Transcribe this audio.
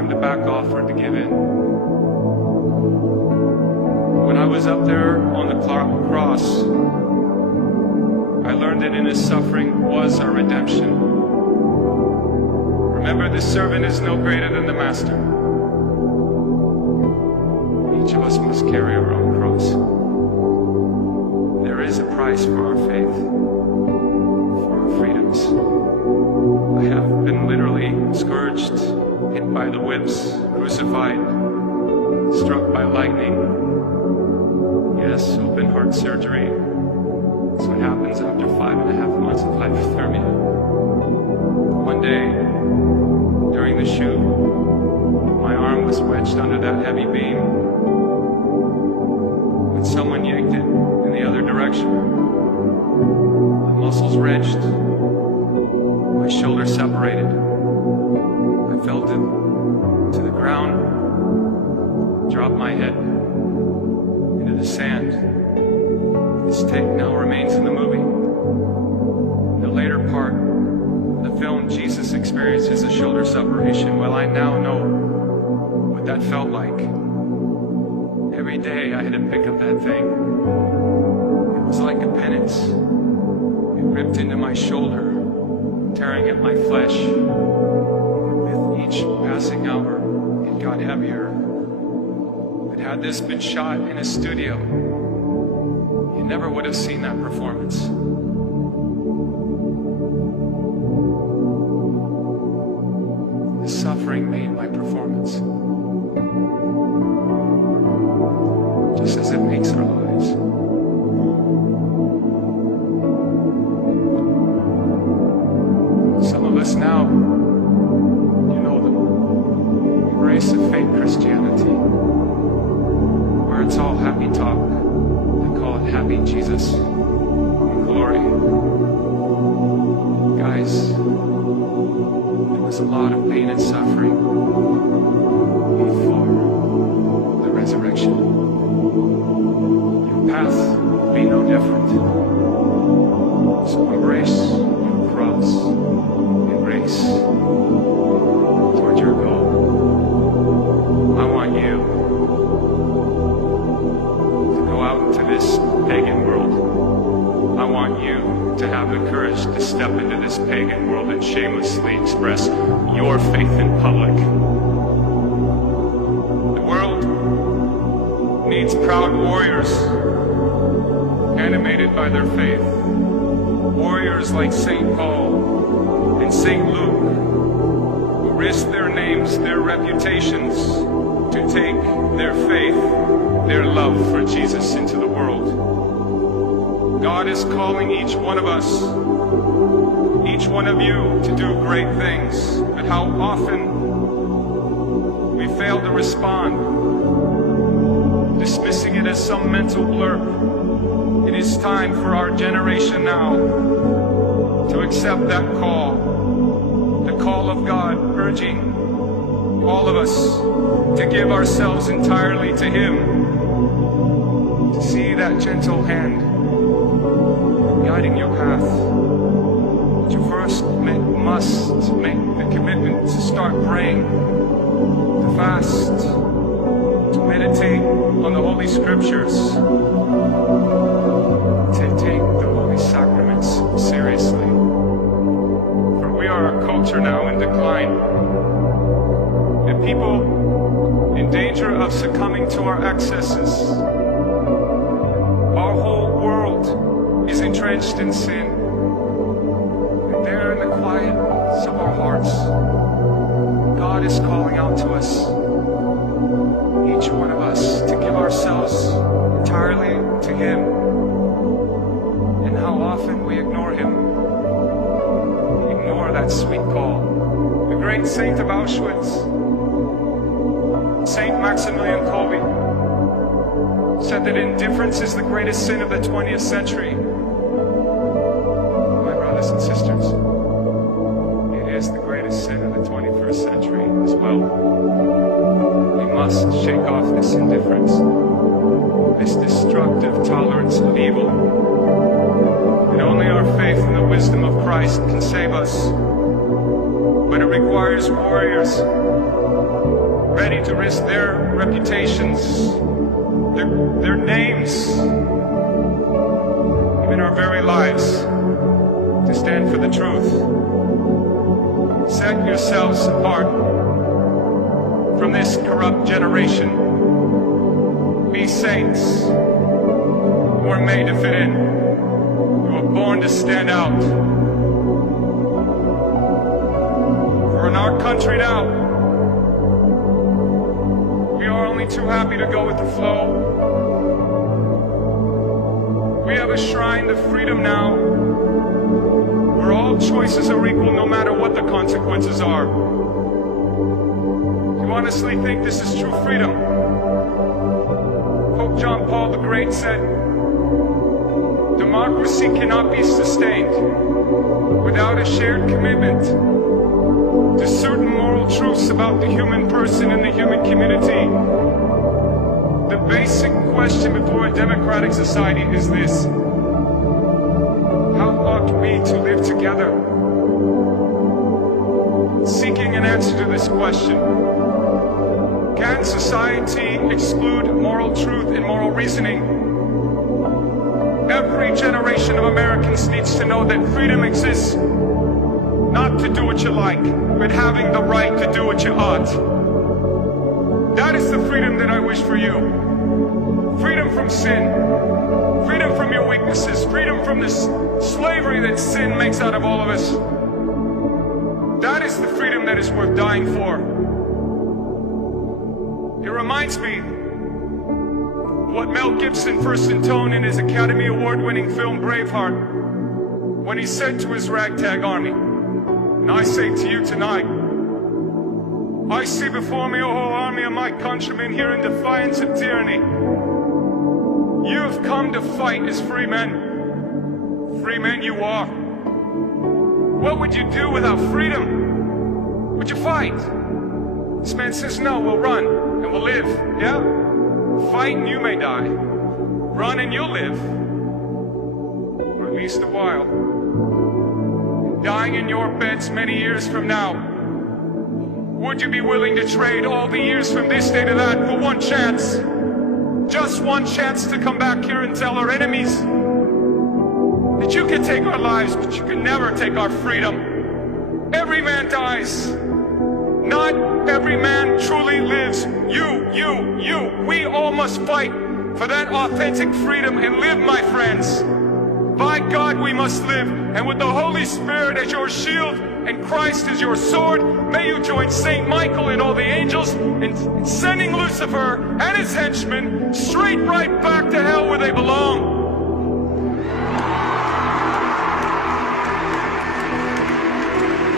time to back off or to give in. When I was up there on the cross, I learned that in his suffering was our redemption. Remember, the servant is no greater than the master. Each of us must carry our own cross. There is a price for our faith, for our freedoms. I have been literally scourged, hit by the whips, crucified, struck by lightning. Yes, open heart surgery. That's what happens after 5.5 months of hypothermia. One day, during the shoot, my arm was wedged under that heavy beam. When someone yanked it in the other direction, my muscles wrenched, my shoulder separated. I fell to the ground, dropped my head into the sand. This take now remains in the movie. In the later part of the film, Jesus experiences a shoulder separation. Well, I now know what that felt like. Every day I had to pick up that thing. It was like a penance. It ripped into my shoulder, tearing at my flesh. With each passing hour, it got heavier. But had this been shot in a studio, you never would have seen that performance. The suffering made my performance, just as it makes our lives. Some of us now, you know them, embrace a fake Christianity, where it's all happy talk. Call it happy Jesus in glory. Guys, there was a lot of pain and suffering before the resurrection. Your path will be no different. So embrace your cross, embrace toward your goal. I want you to this pagan world. I want you to have the courage to step into this pagan world and shamelessly express your faith in public. The world needs proud warriors animated by their faith. Warriors like St. Paul and St. Luke, who risked their names, their reputations, to take their faith, their love for Jesus into the world. God is calling each one of us, each one of you, to do great things. But how often we fail to respond, dismissing it as some mental blur. It is time for our generation now to accept that call, the call of God urging all of us to give ourselves entirely to Him. To see that gentle hand guiding your path. But you first must make the commitment to start praying, to fast, to meditate on the Holy Scriptures, to take the Holy Sacraments seriously. For we are a culture now in decline, and people in danger of succumbing to our excesses. Our whole world is entrenched in sin. And there in the quietness of our hearts, God is calling out to us, each one of us, to give ourselves entirely to Him. And how often we ignore Him. Ignore that sweet call. The great saint of Auschwitz, Saint Maximilian Kolbe, said that indifference is the greatest sin of the 20th century. My brothers and sisters, it is the greatest sin of the 21st century as well. We must shake off this indifference, this destructive tolerance of evil. And only our faith in the wisdom of Christ can save us. But it requires warriors ready to risk their reputations, their names, even our very lives, to stand for the truth. Set yourselves apart from this corrupt generation. Be saints who are made to fit in, who are born to stand out. For in our country now, we are only too happy to go with the flow. We have a shrine to freedom now, where all choices are equal no matter what the consequences are. Do you honestly think this is true freedom? Pope John Paul the Great said, democracy cannot be sustained without a shared commitment to certain moral truths about the human person and the human community. The basic question before a democratic society is this: how ought we to live together? Seeking an answer to this question, can society exclude moral truth and moral reasoning? Every generation of Americans needs to know that freedom exists, not to do what you like, but having the right to do what you ought. That is the freedom that I wish for you. Freedom from sin, freedom from your weaknesses, freedom from this slavery that sin makes out of all of us. That is the freedom that is worth dying for. It reminds me of what Mel Gibson first intoned in his Academy Award-winning film Braveheart, when he said to his ragtag army, and I say to you tonight, I see before me a whole army of my countrymen here in defiance of tyranny. You have come to fight as free men. Free men you are. What would you do without freedom? Would you fight? This man says, no, we'll run and we'll live. Yeah? Fight and you may die. Run and you'll live. Or at least a while. Dying in your beds many years from now, would you be willing to trade all the years from this day to that for one chance? Just one chance to come back here and tell our enemies that you can take our lives, but you can never take our freedom. Every man dies. Not every man truly lives. You. We all must fight for that authentic freedom and live, my friends. By God, we must live. And with the Holy Spirit as your shield and Christ as your sword, may you join Saint Michael and all the angels in sending Lucifer and his henchmen straight right back to hell where they belong.